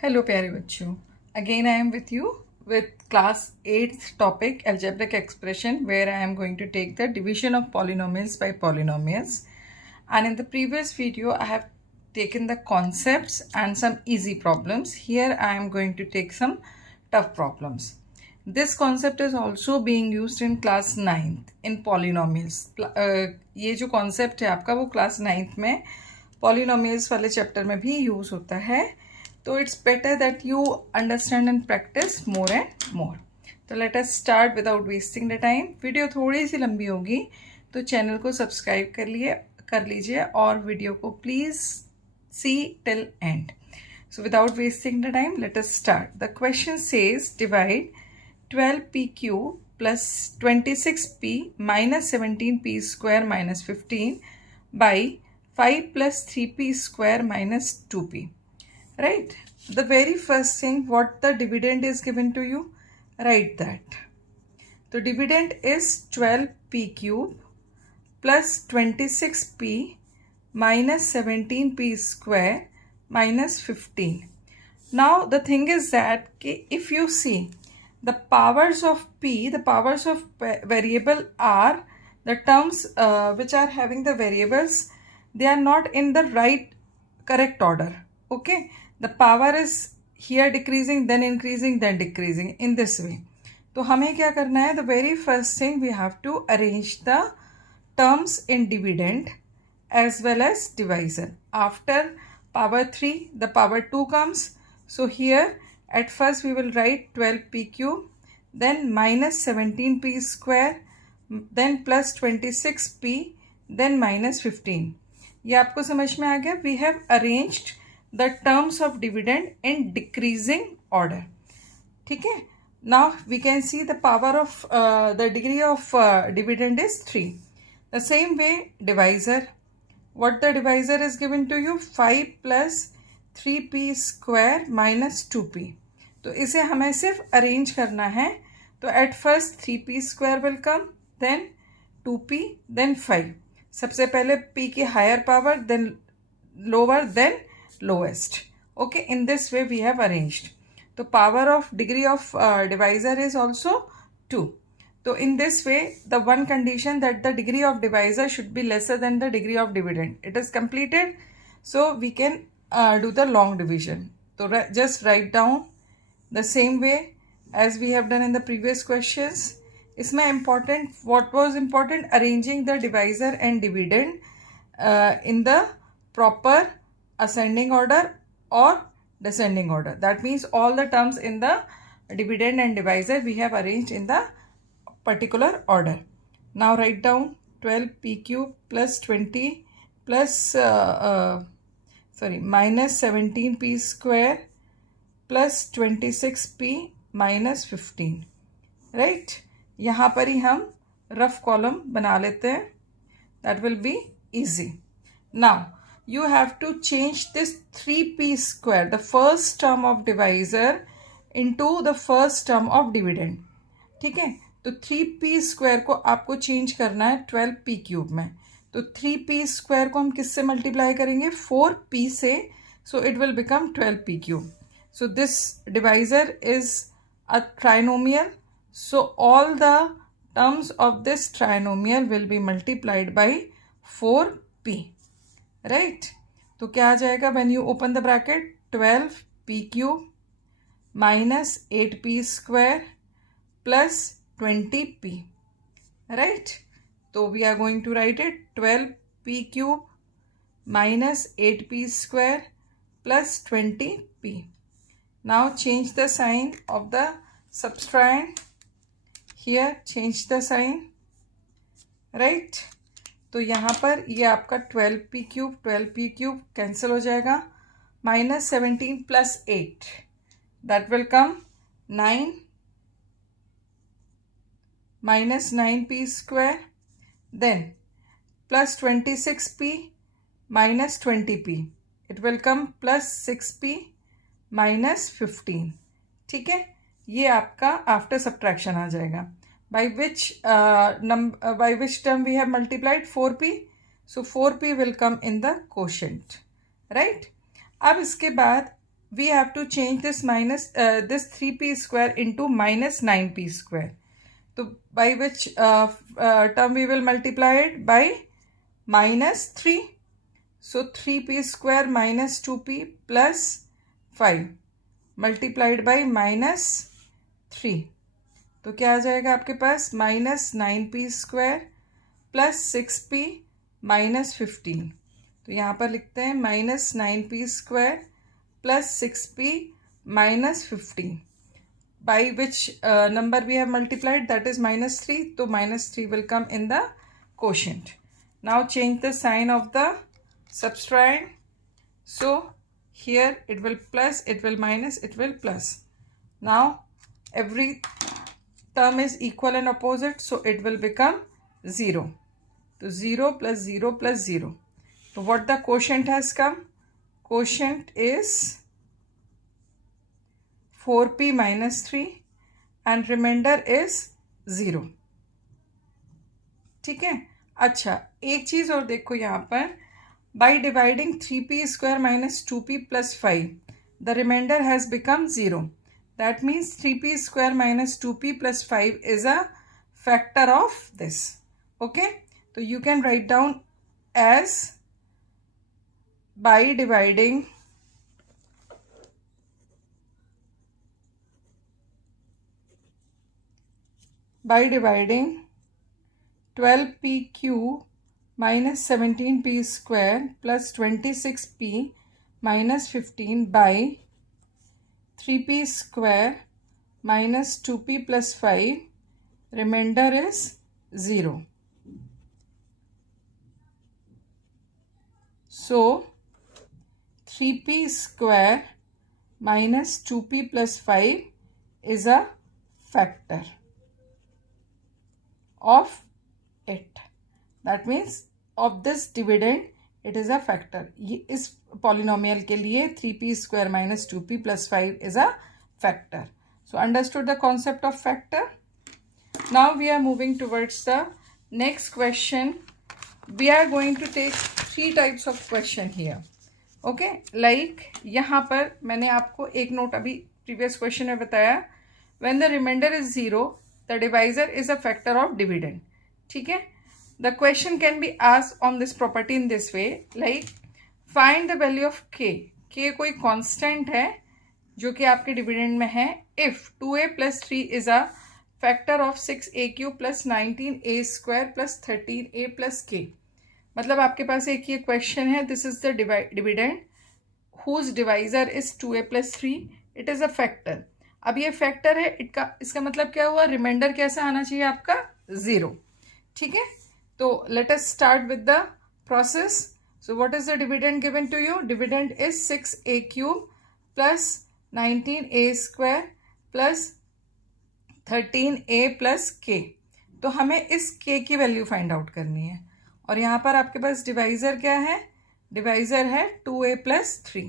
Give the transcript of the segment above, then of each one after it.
Hello प्यारे बच्चों, again I am with you with class 8th topic algebraic expression where I am going to take the division of polynomials by polynomials, and in the previous video I have taken the concepts and some easy problems. Here I am going to take some tough problems. This concept is also being used in class 9th in polynomials. ये जो concept है आपका वो class 9th में polynomials वाले chapter में भी use होता है. So it's better that you understand and practice more and more. तो let us start without wasting the time. Video थोड़ी सी लंबी होगी तो चैनल को सब्सक्राइब कर लीजिए और वीडियो को please see till end. So without wasting the time, let us start. The question says divide 12p cube plus 26p minus 17p square minus 15 by 5 plus 3p square minus 2p. Right? The very first thing, what the dividend is given to you, write that. So dividend is 12p cube plus 26p minus 17p square minus 15. Now the thing is that if you see the powers of p, the powers of variable are the terms which are having the variables, they are not in the correct order. Okay, the power is here decreasing, then increasing, then decreasing in this way. तो हमें क्या करना है? The very first thing we have to arrange the terms in dividend as well as divisor. After power 3, the power 2 comes. So here at first we will write 12p cube, then minus 17p square, then plus 26p, then minus 15. ये आपको समझ में आ गया? We have arranged the terms of dividend in decreasing order. ठीक है? Now we can see the power of the degree of dividend is 3. The same way divisor. What the divisor is given to you? 5 plus 3p square minus 2p. तो इसे हमें सिर्फ arrange करना है. तो at first 3p square will come, then 2p, then 5. सबसे पहले p की higher power, then lower, then lowest. Okay, in this way we have arranged. The power of degree of divisor is also 2. So in this way, the one condition that the degree of divisor should be lesser than the degree of dividend, it is completed. So we can do the long division. So just write down the same way as we have done in the previous questions. इसमें important, what was important, arranging the divisor and dividend in the proper ascending order or descending order. That means all the terms in the dividend and divisor we have arranged in the particular order. Now write down 12p cube plus 20 plus minus 17p square plus 26p minus 15. Right? यहाँ पर ही हम rough column बना लेते हैं. That will be easy. Now you have to change this 3p square, the first term of divisor, into the first term of dividend. ठीक है? तो 3p square को आपको चेंज करना है 12p cube में. तो 3p square को हम किससे मल्टीप्लाई करेंगे? 4p से. So it will become 12p cube. So this divisor is a trinomial. So all the terms of this trinomial will be multiplied by 4p. Right? तो क्या आ जाएगा? when you open the bracket, 12p cube minus 8p square plus 20p. Right? So we are going to write it 12p cube minus 8p square plus 20p. Now change the sign of the subtrahend. Here change the sign. Right? तो यहाँ पर ये आपका 12p cube cancel हो जाएगा. minus 17 plus 8, that will come 9 minus 9p square, then plus 26p minus 20p, it will come plus 6p minus 15. ठीक है? ये आपका आफ्टर सब्ट्रैक्शन आ जाएगा. By which term we have multiplied? 4p. So 4p will come in the quotient. Right? अब इसके बाद we have to change this this 3p square into minus 9p square. So by which term we will multiply it? By minus 3. So 3p square minus 2p plus 5 multiplied by minus 3. तो क्या आ जाएगा आपके पास? Minus 9p square plus 6p minus 15. तो यहाँ पर लिखते हैं minus 9p square plus 6p minus 15. By which number we have multiplied? That is minus 3. So minus 3 will come in the quotient. Now change the sign of the subtrahend. So here it will plus, it will minus, it will plus. Now every term is equal and opposite, so it will become 0. So 0 plus 0 plus 0. So what the quotient has come? Quotient is 4p minus 3 and remainder is 0. ठीक है. अच्छा, एक चीज और देखो यहाँ पर, by dividing 3p square minus 2p plus 5, the remainder has become 0. That means 3p square minus 2p plus 5 is a factor of this. Okay, so you can write down as by dividing 12p cube minus 17p square plus 26p minus 15 by 3p square minus 2p plus 5, remainder is 0. So 3p square minus 2p plus 5 is a factor of it. That means of this dividend it is a factor. इस polynomial के लिए 3p square minus 2p plus 5 is a factor. So understood the concept of factor? Now we are moving towards the next question. We are going to take 3 types of question here. Okay, like यहाँ पर मैंने आपको एक note अभी previous question में बताया, when the remainder is 0, the divisor is a factor of dividend. ठीक है. The question can be asked on this property in this way, like find the value of k. k कोई constant है जो कि आपके dividend में है. If 2a plus 3 is a factor of 6a cube plus 19a square plus 13a plus k. मतलब आपके पास एक ये question है, this is the dividend whose divisor is 2a plus 3. It is a factor. अब ये factor है, इसका मतलब क्या हुआ? रिमाइंडर कैसा आना चाहिए आपका? 0. ठीक है. तो let us start with the process. So what is the dividend given to you? Dividend is 6a cube plus 19a square plus 13a plus k. तो हमें इस k की वैल्यू फाइंड आउट करनी है. और यहाँ पर आपके पास डिवाइजर क्या है? डिवाइजर है 2a प्लस 3.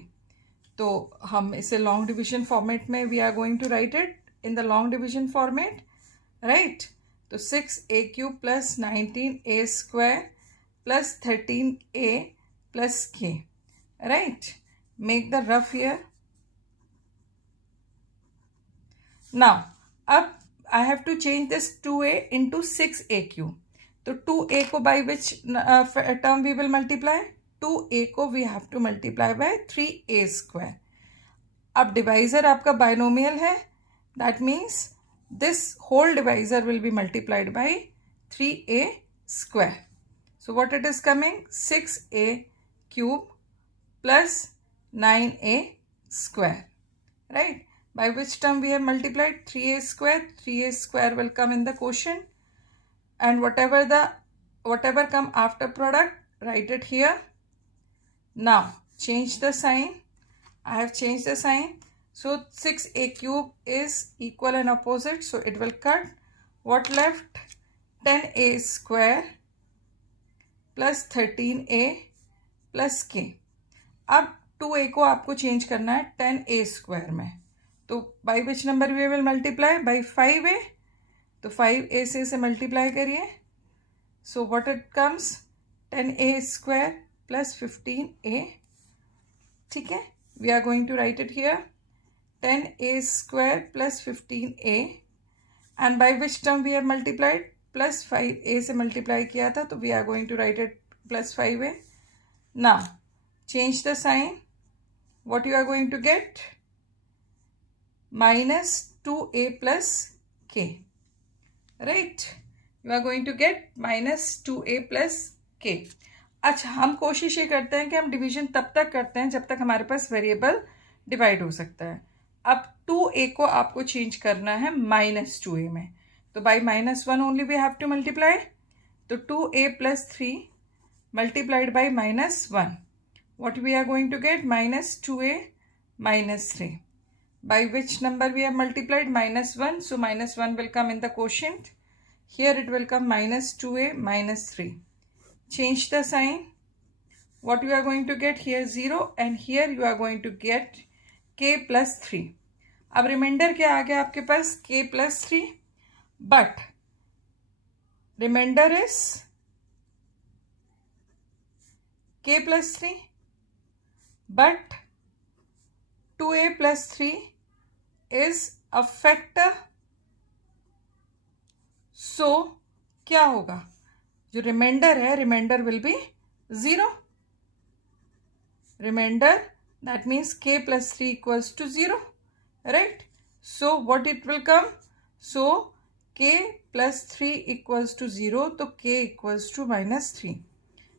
तो हम इसे लॉन्ग डिवीजन फॉर्मेट में we are going to write it in the long division format, right. तो 6a cube plus 19a square plus 13a plus k, right. Make the rough here. Now अब I have to change this 2a into 6a cube. तो 2a को by which term we will multiply? 2a को we have to multiply by 3a square. अब divisor आपका binomial है, that means this whole divisor will be multiplied by 3a square. So what it is coming? 6a cube plus 9a square, right. By which term we have multiplied? 3a square. 3a square will come in the quotient, and whatever come after product, write it here. Now change the sign. I have changed the sign. So 6a cube is equal and opposite, so it will cut. What left? 10a square plus 13a plus k. अब 2a को आपको change करना है 10a square में. तो by which number we will multiply? By 5a. तो 5a से multiply करिए. So what it comes? 10a square plus 15a. ठीक है. we are going to write it here, 10a square plus 15a, and by which term we have multiplied, plus 5a से multiply किया था, तो we are going to write it plus 5a. Now change the sign. What you are going to get? minus 2a plus k, right? You are going to get minus 2a plus k. अच्छा, हम कोशिश ये करते हैं कि हम division तब तक करते हैं जब तक हमारे पास वेरिएबल डिवाइड हो सकता है. अब 2a को आपको चेंज करना है माइनस 2a में, तो by -1 only we have to multiply. तो 2a plus 3 multiplied by -1, what we are going to get? minus 2a minus 3. By which number we have multiplied? -1. So -1 will come in the quotient. Here it will come minus 2a minus 3. Change the sign. What you are going to get? Here 0, and here you are going to get k plus 3. अब reminder क्या आ गया आपके पास? k plus 3. But remainder is k plus 3. But 2a plus 3 is a factor. So क्या होगा? जो remainder है, remainder will be 0. Remainder, that means k plus 3 equals to 0, right? So what it will come? So k plus 3 equals to 0, so k equals to minus 3.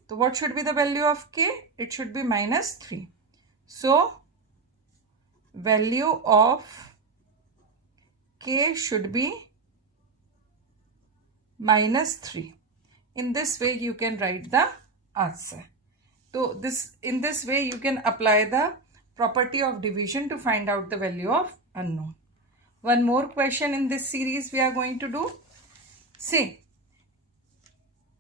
So what should be the value of k? It should be minus 3. So value of k should be minus 3. In this way you can write the answer. So in this way you can apply the property of division to find out the value of unknown. One more question in this series we are going to do. See,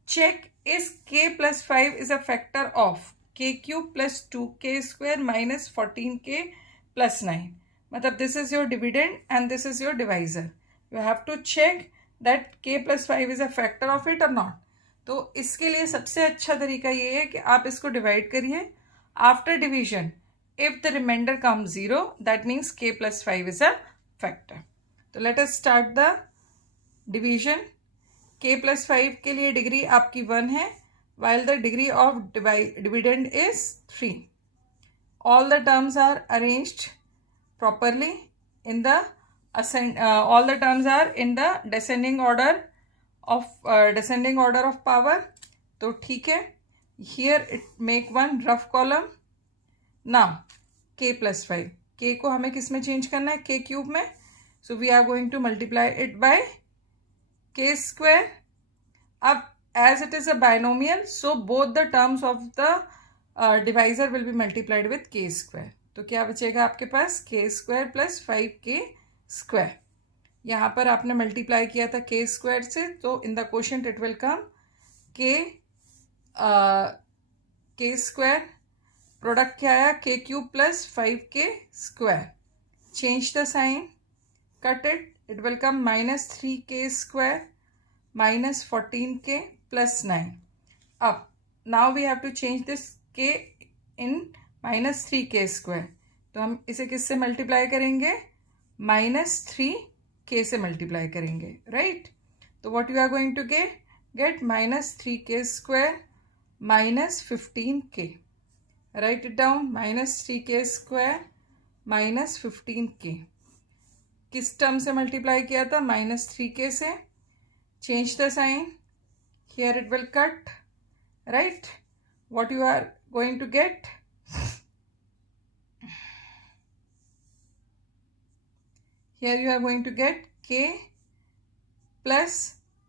check is k plus 5 is a factor of k cube plus 2k square minus 14k plus 9. मतलब this is your dividend and this is your divisor. You have to check that k plus 5 is a factor of it or not. तो इसके लिए सबसे अच्छा तरीका ये है कि आप इसको डिवाइड करिए. After division if the remainder come 0, that means k plus 5 is a factor. तो let us start the division. k plus 5 के लिए डिग्री आपकी 1 है, while the degree of dividend is 3. All the terms are arranged properly in the all the terms are in the descending order of power. तो ठीक है. Here it make one rough column. Now k plus 5, k को हमें किस में change करना है? k cube में. So we are going to multiply it by k square. अब as it is a binomial, so both the terms of the divisor will be multiplied with k square. तो क्या बचेगा आपके पास? k square plus 5k square. यहाँ पर आपने multiply किया था k स्क्वायर से, तो in the quotient it will come k square. Product क्या आया? k cube plus 5k square. Change the sign, cut it, it will come minus 3k square minus 14k plus 9. अब now we have to change this k in minus 3k square. तो हम इसे किससे multiply करेंगे? minus 3k से multiply करेंगे, right? तो what you are going to get minus 3k square minus 15k. Write it down, minus 3k square minus 15k. किस term से मल्टीप्लाई किया था? minus 3k से. Change the sign. Here it will cut, right? What you are going to get? Here you are going to get k plus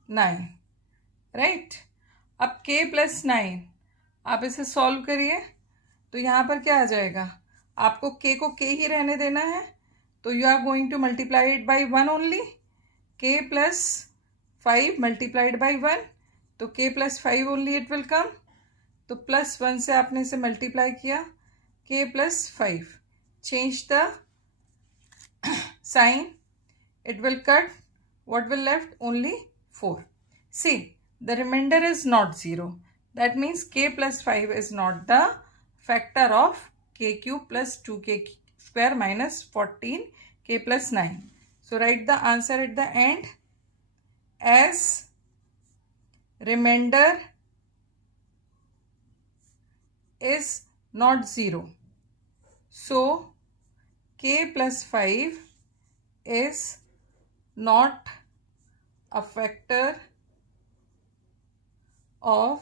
9, right? अब k plus 9 आप इसे solve करिए, तो यहाँ पर क्या आ जाएगा? आपको k को k ही रहने देना है, तो you are going to multiply it by 1 only. k plus 5 multiplied by 1, तो k plus 5 only it will come. तो plus 1 से आपने इसे मल्टीप्लाई किया, k plus 5. Change the sign, it will cut. What will left? Only 4. See, the remainder is not 0. That means k plus 5 is not the factor of k cube plus 2k square minus 14k plus 9. So write the answer at the end as remainder is not 0. So k plus 5 is not a factor of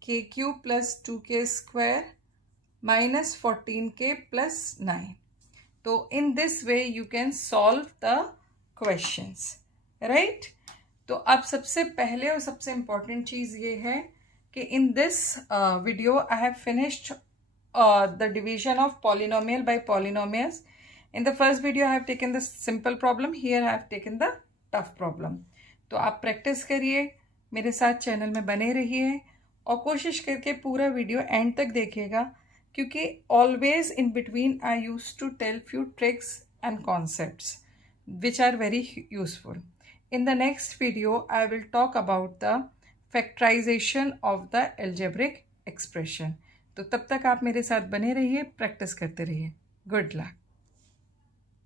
k cube plus 2k square minus 14k plus 9. So in this way you can solve the questions, right? तो अब सबसे पहले और सबसे important चीज़ ये है कि in this video I have finished the division of polynomial by polynomials. In the first video I have taken the simple problem, here I have taken the tough problem. तो आप प्रैक्टिस करिए, मेरे साथ channel में बने रहिए और कोशिश करके पूरा वीडियो एंड तक देखिएगा, क्योंकि always in between I use to tell few tricks and concepts which are very useful. In the next video I will talk about the factorization of the algebraic expression. तो तब तक आप मेरे साथ बने रहिए, प्रैक्टिस करते रहिए. Good luck.